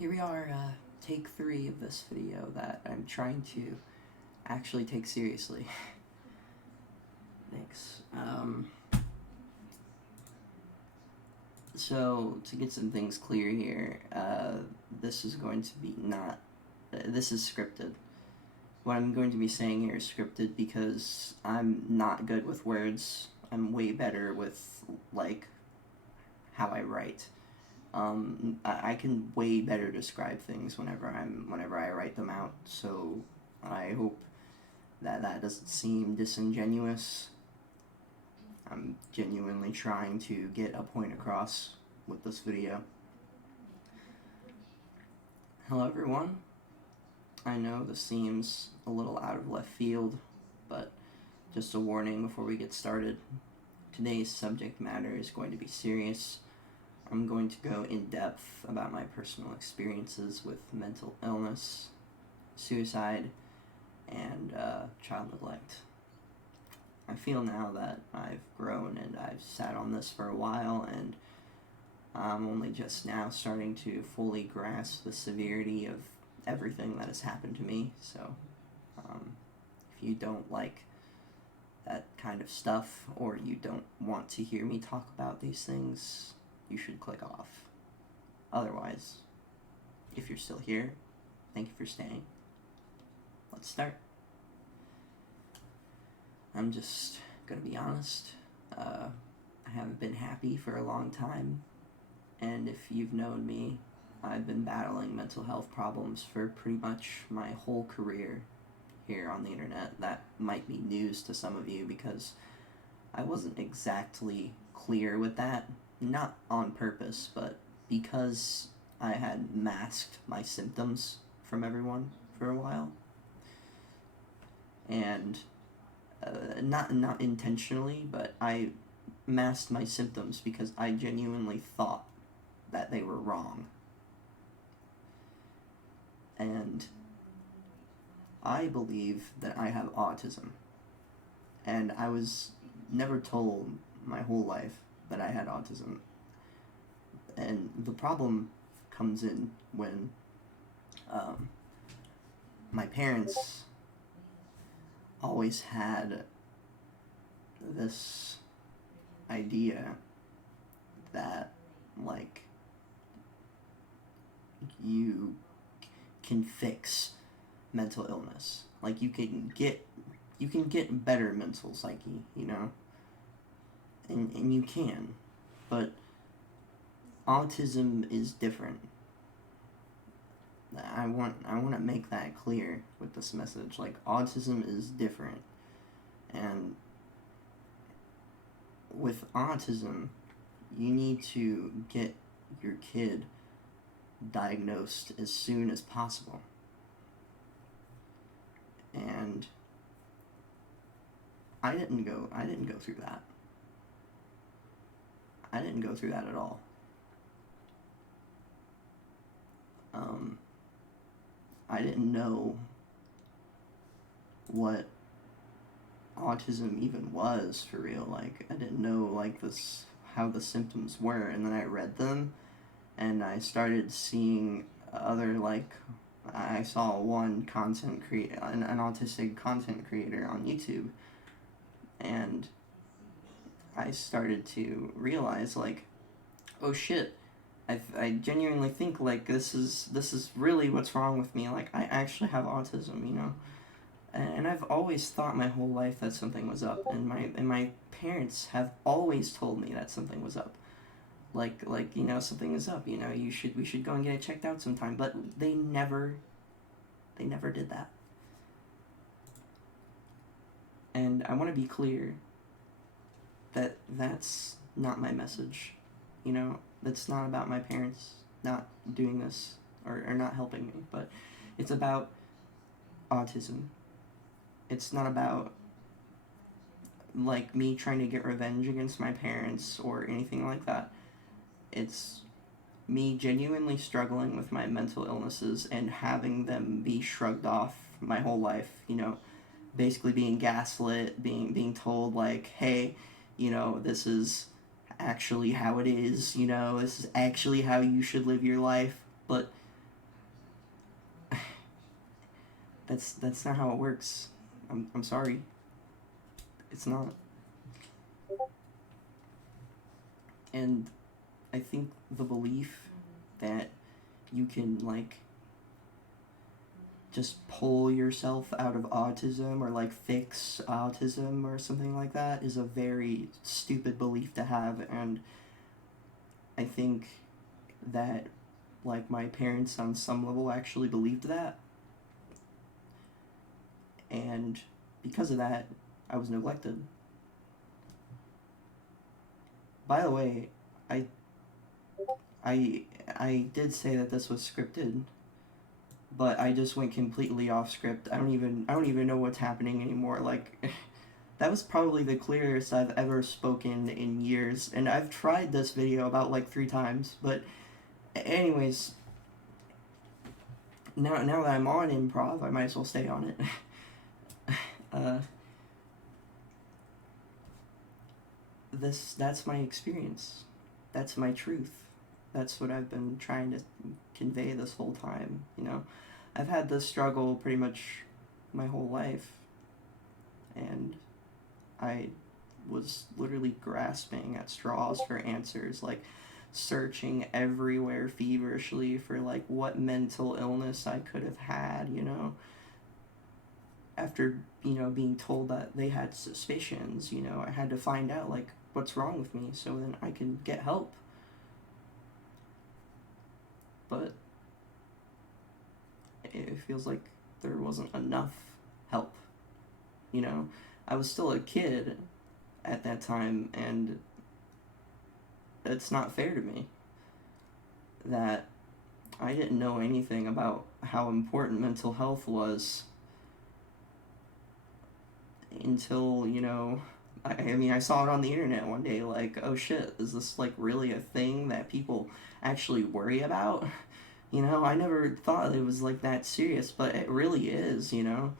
Here we are, take 3 of this video that I'm trying to actually take seriously. Thanks. So, to get some things clear here, this is going to be this is scripted. What I'm going to be saying here is scripted because I'm not good with words. I'm way better with, how I write. I can way better describe things whenever I write them out. So I hope that doesn't seem disingenuous. I'm genuinely trying to get a point across with this video. Hello everyone. I know this seems a little out of left field, but just a warning before we get started. Today's subject matter is going to be serious. I'm going to go in depth about my personal experiences with mental illness, suicide, and child neglect. I feel now that I've grown and I've sat on this for a while, and I'm only just now starting to fully grasp the severity of everything that has happened to me. So if you don't like that kind of stuff, or you don't want to hear me talk about these things, you should click off. Otherwise, if you're still here, thank you for staying. Let's start. I'm just gonna be honest. I haven't been happy for a long time, and if you've known me, I've been battling mental health problems for pretty much my whole career here on the internet. That might be news to some of you because I wasn't exactly clear with that. Not on purpose, but because I had masked my symptoms from everyone for a while. And not intentionally, but I masked my symptoms because I genuinely thought that they were wrong. And I believe that I have autism. And I was never told my whole life that I had autism. And the problem comes in when my parents always had this idea that, you can fix mental illness. You can get better mental psyche, and you can, but autism is different. I want to make that clear with this message. Autism is different, and with autism, you need to get your kid diagnosed as soon as possible. And I didn't go through that. I didn't go through that at all. I didn't know what autism even was for real. I didn't know how the symptoms were, and then I read them, and I started seeing other I saw one an autistic content creator on YouTube, and I started to realize oh shit, I genuinely think this is really what's wrong with me. I actually have autism, and I've always thought my whole life that something was up, and my parents have always told me that something was up. Something is up, we should go and get it checked out sometime, but they never did that. And I want to be clear that that's not my message. That's not about my parents not doing this or not helping me, but it's about autism. It's not about me trying to get revenge against my parents or anything like that. It's me genuinely struggling with my mental illnesses and having them be shrugged off my whole life, basically being gaslit, being told hey, this is actually how it is, this is actually how you should live your life. But That's not how it works. I'm sorry. It's not. And I think the belief that you can, like, just pull yourself out of autism or, like, fix autism or something like that is a very stupid belief to have. And I think that, like, my parents on some level actually believed that. And because of that, I was neglected. By the way, I I did say that this was scripted, but I just went completely off script. I don't even know what's happening anymore. Like that was probably the clearest I've ever spoken in years, and I've tried this video about like 3 times, but anyways, now that I'm on improv, I might as well stay on it. That's my experience. That's my truth. That's what I've been trying to convey this whole time, you know. I've had this struggle pretty much my whole life, and I was literally grasping at straws for answers, like searching everywhere feverishly for like what mental illness I could have had, you know. After, you know, being told that they had suspicions, you know, I had to find out like what's wrong with me so then I can get help. But it feels like there wasn't enough help, you know. I was still a kid at that time, and it's not fair to me that I didn't know anything about how important mental health was until, you know, I mean, I saw it on the internet one day, like, oh shit, is this like really a thing that people actually worry about? You know, I never thought it was like that serious, but it really is, you know.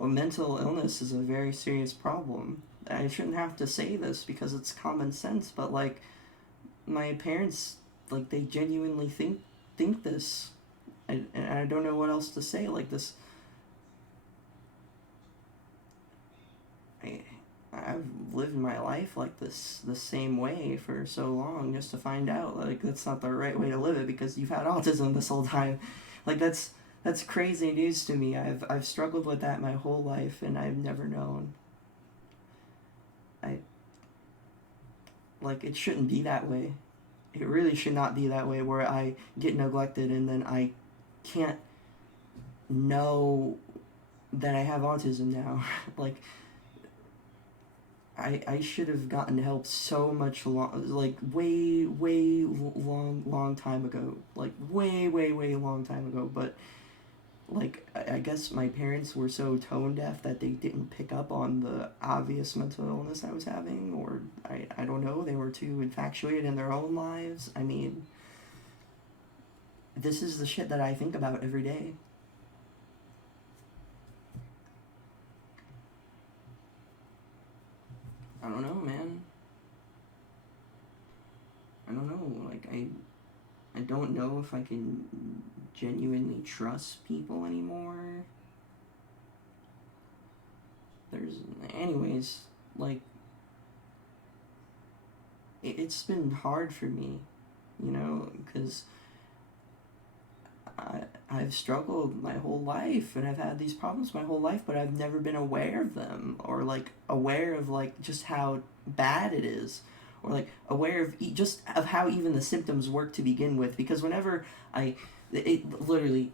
Mental illness is a very serious problem. I shouldn't have to say this because it's common sense, but like my parents, like they genuinely think this. And I don't know what else to say. Like this, I I've lived my life like this the same way for so long just to find out like that's not the right way to live it because you've had autism this whole time. Like that's crazy news to me. I've struggled with that my whole life and I've never known. I like it shouldn't be that way. It really should not be that way where I get neglected and then I can't know that I have autism now. Like I should have gotten help so much like way long time ago, like way long time ago. But like I guess my parents were so tone deaf that they didn't pick up on the obvious mental illness I was having, or I don't know, they were too infatuated in their own lives. I mean, this is the shit that I think about every day. I don't know, man. I don't know. Like I don't know if I can genuinely trust people anymore. There's anyways, like it's been hard for me, you know, cuz I've struggled my whole life and I've had these problems my whole life, but I've never been aware of them or like aware of like just how bad it is or like aware of just of how even the symptoms work to begin with, because whenever it literally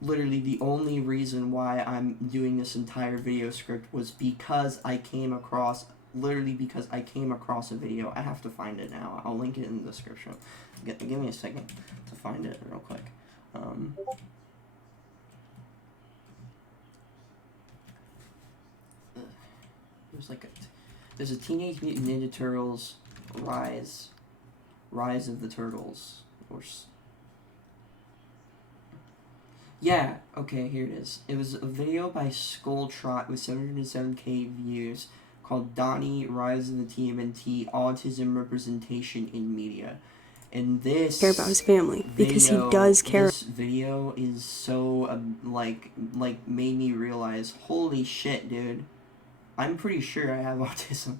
the only reason why I'm doing this entire video script was because I came across a video. I have to find it now. I'll link it in the description. Give me a second to find it real quick. There's a Teenage Mutant Ninja Turtles Rise of the Turtles, or yeah, okay, here it is. It was a video by Skulltrot with 707k views called Donnie Rise of the TMNT Autism Representation in Media. And this care about his family, because he video, does care. this video is so like made me realize, holy shit, dude, I'm pretty sure I have autism.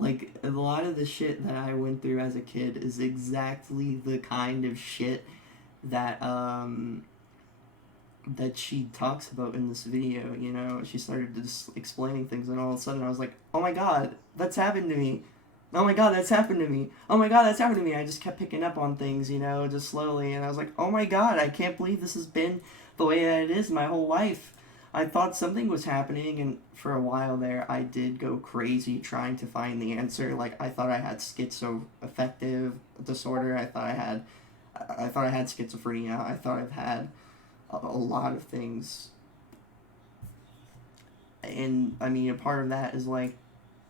Like, a lot of the shit that I went through as a kid is exactly the kind of shit that that she talks about in this video. You know, she started just explaining things, and all of a sudden I was like, oh my god, that's happened to me. Oh my god, that's happened to me. Oh my god, that's happened to me. I just kept picking up on things, you know, just slowly, and I was like, oh my god, I can't believe this has been the way that it is my whole life. I thought something was happening, and for a while there, I did go crazy trying to find the answer. Like, I thought I had schizoaffective disorder. I thought I had schizophrenia. I thought I've had a lot of things. And I mean, a part of that is like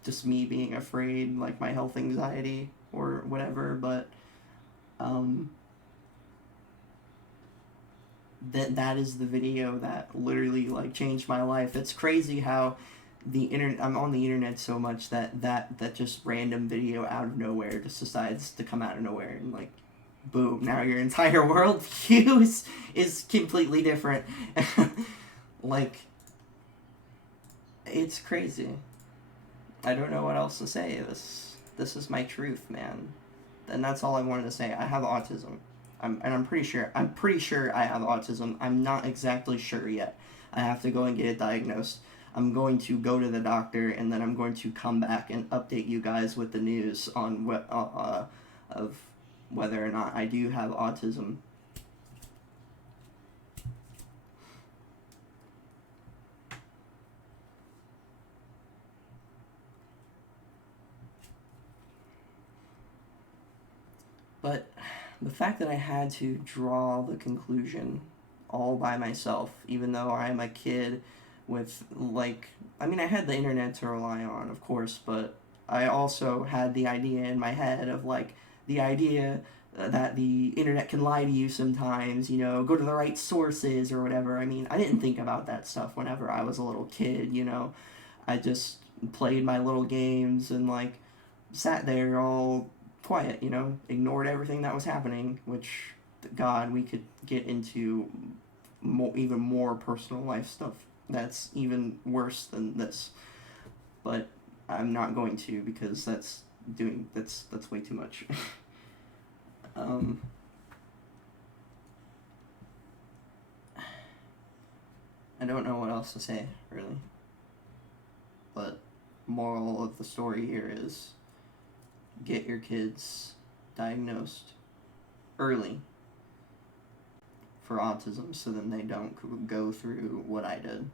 just me being afraid, like my health anxiety or whatever. But um, that is the video that literally like changed my life. It's crazy how the internet. I'm on the internet so much that just random video out of nowhere just decides to come out of nowhere and like, boom! Now your entire worldview is completely different. Like, it's crazy. I don't know what else to say. This is my truth, man. And that's all I wanted to say. I have autism. I'm pretty sure I have autism. I'm not exactly sure yet. I have to go and get it diagnosed. I'm going to go to the doctor, and then I'm going to come back and update you guys with the news on what of whether or not I do have autism. But the fact that I had to draw the conclusion all by myself, even though I'm a kid with, like, I mean, I had the internet to rely on, of course, but I also had the idea in my head of, like, the idea that the internet can lie to you sometimes, you know, go to the right sources or whatever. I mean, I didn't think about that stuff whenever I was a little kid, you know. I just played my little games and, like, sat there all quiet, you know, ignored everything that was happening, which, God, we could get into even more personal life stuff that's even worse than this. But I'm not going to, because that's way too much. um, I don't know what else to say, really. But moral of the story here is get your kids diagnosed early for autism so then they don't go through what I did.